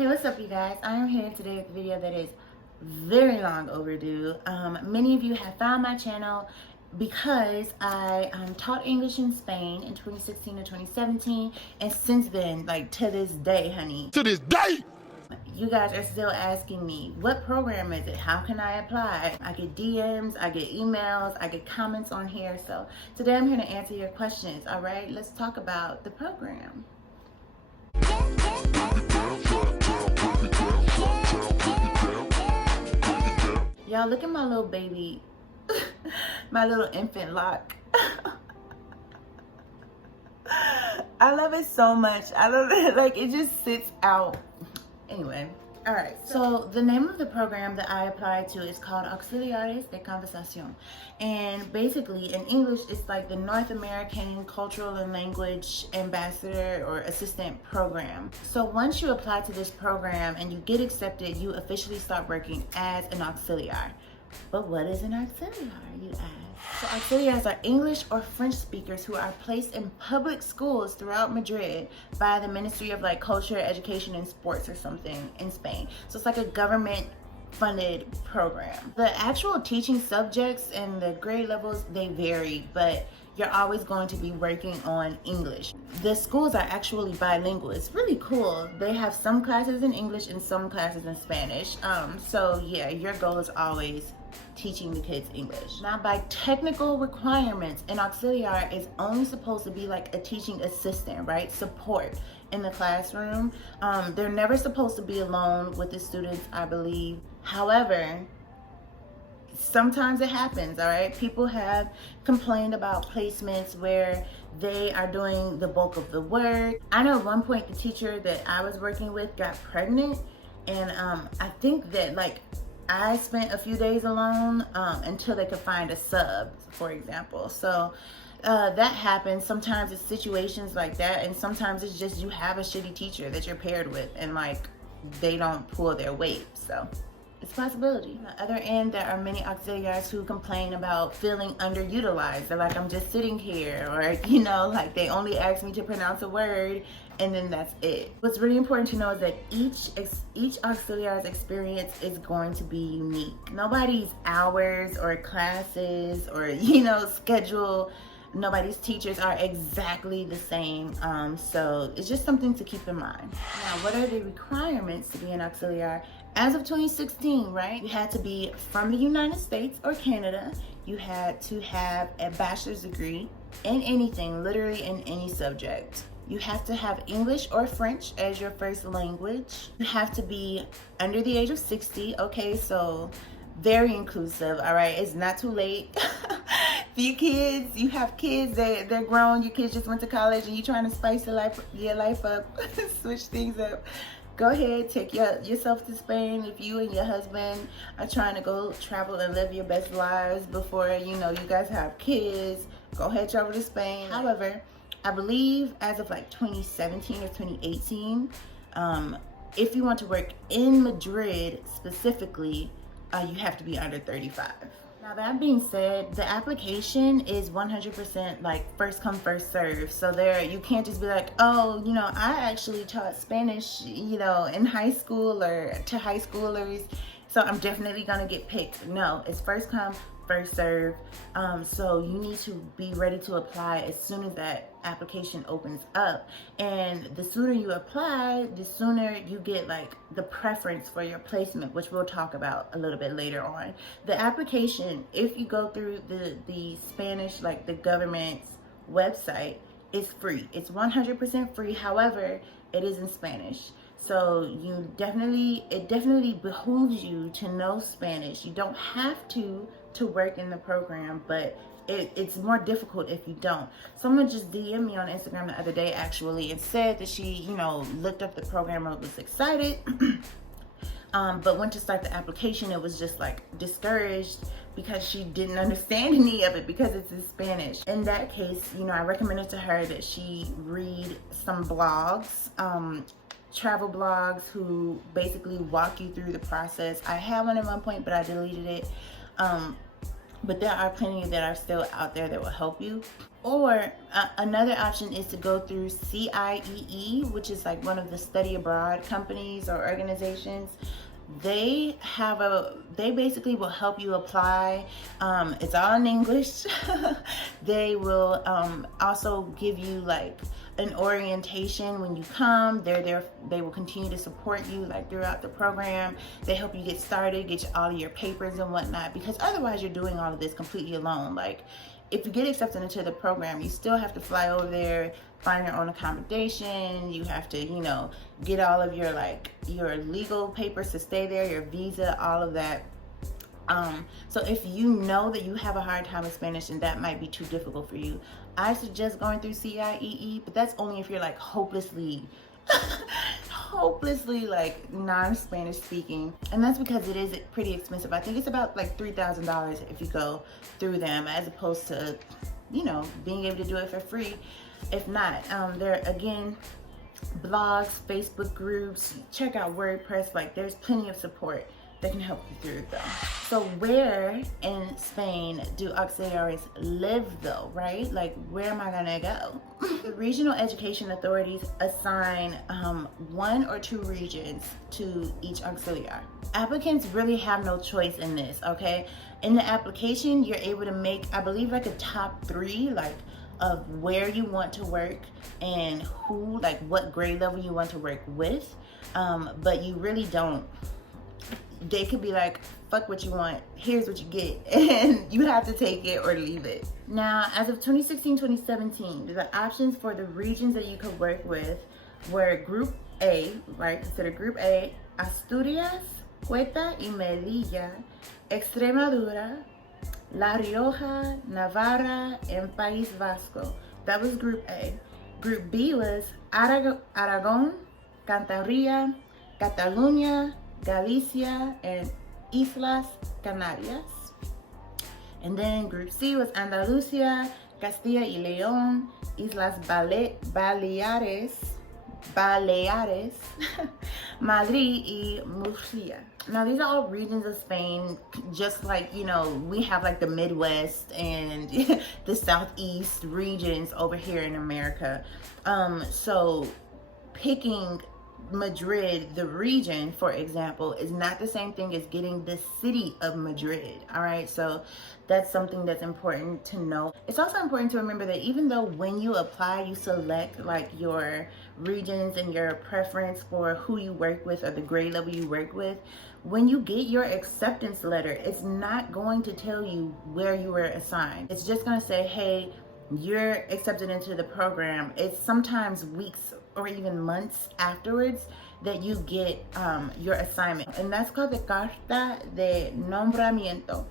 Hey, what's up you guys? I am here today with a video that is very long overdue. Many of you have found my channel because I taught English in Spain in 2016 to 2017, and since then, like to this day, honey. To this day! You guys are still asking me, what program is it? How can I apply? I get DMs, I get emails, I get comments on here. So today I'm here to answer your questions, all right? Let's talk about the program. Y'all, look at my little baby, my little infant lock. I love it so much. I love it, like it just sits out. Anyway, all right. So the name of the program that I applied to is called Auxiliares De Conversacion. And basically in English, it's like the North American Cultural and Language Ambassador or Assistant Program. So once you apply to this program and you get accepted, you officially start working as an auxiliary. But what is an auxiliary, you ask? So auxiliaries are English or French speakers who are placed in public schools throughout Madrid by the Ministry of like Culture, Education, and Sports or something in Spain. So it's like a government funded program. The actual teaching subjects and the grade levels, they vary, but you're always going to be working on English. The schools are actually bilingual. It's really cool. They have some classes in English and some classes in Spanish. So yeah, your goal is always teaching the kids English. Now, by technical requirements, an auxiliary is only supposed to be like a teaching assistant, right? Support in the classroom. They're never supposed to be alone with the students, I believe. However, sometimes it happens, all right? People have complained about placements where they are doing the bulk of the work. I know at one point the teacher that I was working with got pregnant, and I think that like I spent a few days alone until they could find a sub, for example. So that happens. Sometimes it's situations like that, and sometimes it's just you have a shitty teacher that you're paired with and like they don't pull their weight. So it's a possibility. On the other end, there are many auxiliaries who complain about feeling underutilized. They're like, I'm just sitting here, or you know, like they only ask me to pronounce a word and then that's it. What's really important to know is that each auxiliary's experience is going to be unique. Nobody's hours or classes or you know schedule, nobody's teachers are exactly the same. So it's just something to keep in mind. Now, what are the requirements to be an auxiliary? As of 2016, right, you had to be from the United States or Canada. You had to have a bachelor's degree in anything, literally in any subject. You have to have English or French as your first language. You have to be under the age of 60. Okay, so very inclusive, all right? It's not too late. You have kids, they're grown, your kids just went to college and you're trying to spice your life up, switch things up. Go ahead, take yourself to Spain if you and your husband are trying to go travel and live your best lives before, you know, you guys have kids. Go ahead, travel to Spain. However, I believe as of like 2017 or 2018, if you want to work in Madrid specifically, you have to be under 35. Now that being said, the application is 100% like first come first serve. So you can't just be like, oh, you know, I actually taught Spanish, you know, in high school or to high schoolers, so I'm definitely gonna get picked. No, it's first come first serve. So you need to be ready to apply as soon as that application opens up, and the sooner you apply, the sooner you get like the preference for your placement, which we'll talk about a little bit later on. The application, if you go through the Spanish, like the government's website, is free. It's 100% free. However, it is in Spanish. So it definitely behooves you to know Spanish. You don't have to work in the program, but it's more difficult if you don't. Someone just DM'd me on Instagram the other day actually and said that she, you know, looked up the program and was excited, but went to start the application, it was just like discouraged because she didn't understand any of it because it's in Spanish. In that case, you know, I recommended to her that she read some blogs, travel blogs who basically walk you through the process. I had one at one point, but I deleted it. but there are plenty that are still out there that will help you. Or another option is to go through CIEE, which is like one of the study abroad companies or organizations. They basically will help you apply. It's all in English. They will also give you like an orientation when you come. They will continue to support you like throughout the program. They help you get started, get all of your papers and whatnot, because otherwise you're doing all of this completely alone. Like, if you get accepted into the program, you still have to fly over there, find your own accommodation. You have to, you know, get all of your your legal papers to stay there, your visa, all of that. So if you know that you have a hard time with Spanish and that might be too difficult for you, I suggest going through CIEE, but that's only if you're like hopelessly like non-Spanish speaking, and that's because it is pretty expensive. I think it's about like $3,000 if you go through them, as opposed to, you know, being able to do it for free. If not, there are, again, blogs, Facebook groups, check out WordPress. Like, there's plenty of support that can help you through them. So where in Spain do auxiliares live though, right? Like, where am I gonna go? The regional education authorities assign 1 or 2 regions to each auxiliar. Applicants really have no choice in this, okay? In the application, you're able to make, I believe, like a top 3, like, of where you want to work and who, like what grade level you want to work with, but you really don't. They could be like, fuck what you want, here's what you get, and you have to take it or leave it. Now, as of 2016-2017, the options for the regions that you could work with were Group A, right? Consider Group A: Asturias, Ceuta y Melilla, Extremadura, La Rioja, Navarra, and País Vasco. That was Group A. Group B was Aragon, Cantabria, Catalunya, Galicia, and Islas Canarias. And then Group C was Andalusia, Castilla y León, Islas Baleares, Madrid, y Murcia. Now, these are all regions of Spain, just like, you know, we have like the Midwest and the Southeast regions over here in America. So picking Madrid, the region, for example, is not the same thing as getting the city of Madrid. All right, so that's something that's important to know. It's also important to remember that even though when you apply, you select like your regions and your preference for who you work with or the grade level you work with, when you get your acceptance letter, it's not going to tell you where you were assigned. It's just going to say, hey, you're accepted into the program. It's sometimes weeks or even months afterwards that you get your assignment, and that's called the Carta de Nombramiento,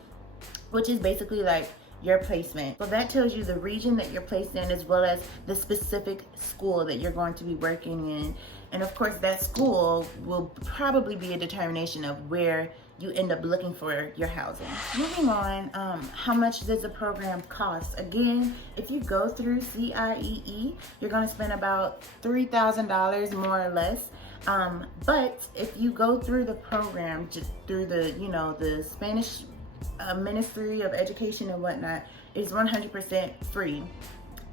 which is basically like your placement. So that tells you the region that you're placed in, as well as the specific school that you're going to be working in. And of course, that school will probably be a determination of where you end up looking for your housing. Moving on, how much does the program cost? Again, if you go through CIEE, you're gonna spend about $3,000 more or less. But if you go through the program, just through the, you know, the Spanish Ministry of Education and whatnot, it's 100% free.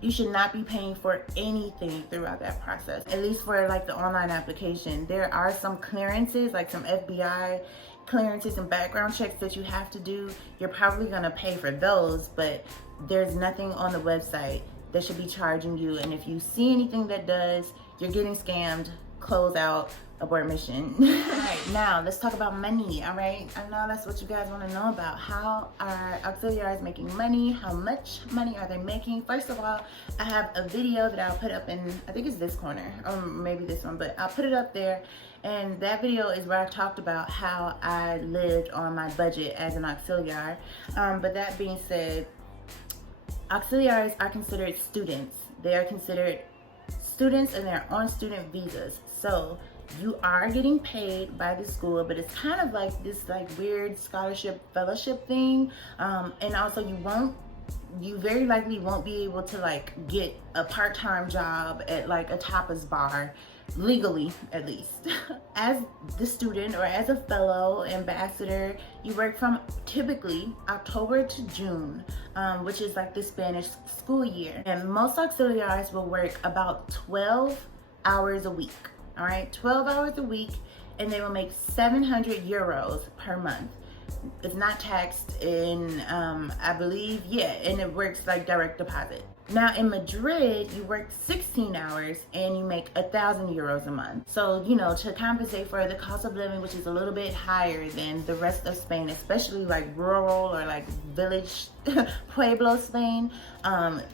You should not be paying for anything throughout that process, at least for like the online application. There are some clearances, like some FBI clearances and background checks that you have to do. You're probably gonna pay for those, but there's nothing on the website that should be charging you. And if you see anything that does, you're getting scammed. Close out, abort mission. All right, now let's talk about money. All right, I know that's what you guys want to know about. How are auxiliaries making money? How much money are they making? First of all, I have a video that I'll put up in, I think it's this corner, or maybe this one, but I'll put it up there. And that video is where I talked about how I lived on my budget as an auxiliary. But that being said, auxiliaries are considered students. They are considered students and they're on student visas. So you are getting paid by the school, but it's kind of like this like weird scholarship fellowship thing. And also you very likely won't be able to like get a part-time job at like a tapas bar legally at least. As the student or as a fellow ambassador, you work from typically October to June, which is like the Spanish school year. And most auxiliaries will work about 12 hours a week, all right? 12 hours a week, and they will make 700 euros per month. It's not taxed in, I believe, yeah, and it works like direct deposit. Now in Madrid, you work 16 hours and you make 1,000 euros a month. So, you know, to compensate for the cost of living, which is a little bit higher than the rest of Spain, especially like rural or like village Pueblo Spain,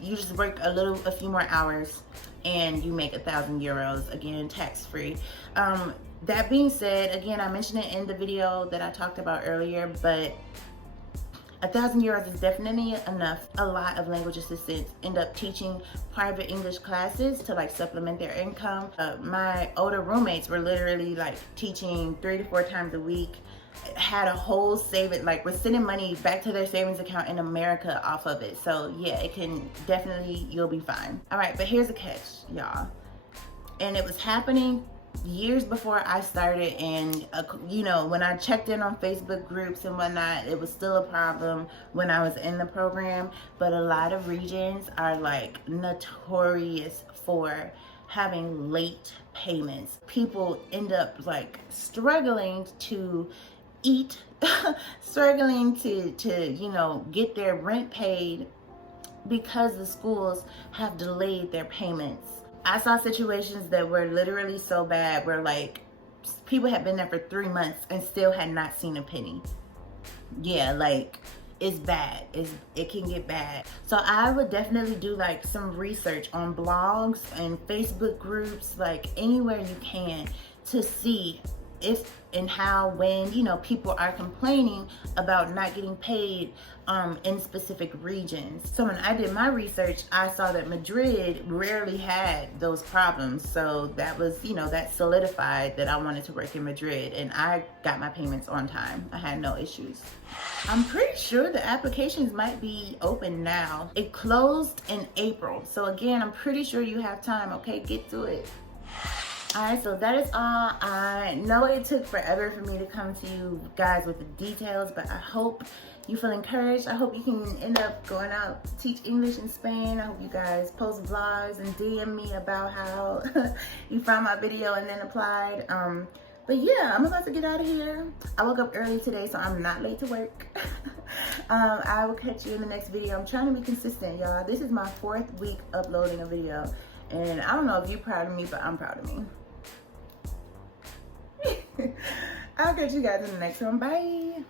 you just work a few more hours and you make 1,000 euros, again, tax-free. That being said, again, I mentioned it in the video that I talked about earlier, but 1,000 euros is definitely enough. A lot of language assistants end up teaching private English classes to like supplement their income. My older roommates were literally like teaching 3 to 4 times a week, had a whole saving, like was sending money back to their savings account in America off of it. So yeah, it can definitely, you'll be fine. All right, but here's a catch, y'all. And it was happening years before I started, and you know, when I checked in on Facebook groups and whatnot, it was still a problem when I was in the program. But a lot of regions are like notorious for having late payments. People end up like struggling to eat, struggling to you know, get their rent paid because the schools have delayed their payments. I saw situations that were literally so bad where like people had been there for 3 months and still had not seen a penny. Yeah, like it's bad. It can get bad. So I would definitely do like some research on blogs and Facebook groups, like anywhere you can, to see if and how, when, you know, people are complaining about not getting paid in specific regions. So when I did my research, I saw that Madrid rarely had those problems. So that was, you know, that solidified that I wanted to work in Madrid, and I got my payments on time. I had no issues. I'm pretty sure the applications might be open now. It closed in April. So again, I'm pretty sure you have time, okay? Get to it. Alright, so that is all. I know it took forever for me to come to you guys with the details, but I hope you feel encouraged. I hope you can end up going out to teach English in Spain. I hope you guys post vlogs and DM me about how you found my video and then applied. But yeah, I'm about to get out of here. I woke up early today, so I'm not late to work. I will catch you in the next video. I'm trying to be consistent, y'all. This is my 4th week uploading a video, and I don't know if you're proud of me, but I'm proud of me. I'll catch you guys in the next one. Bye.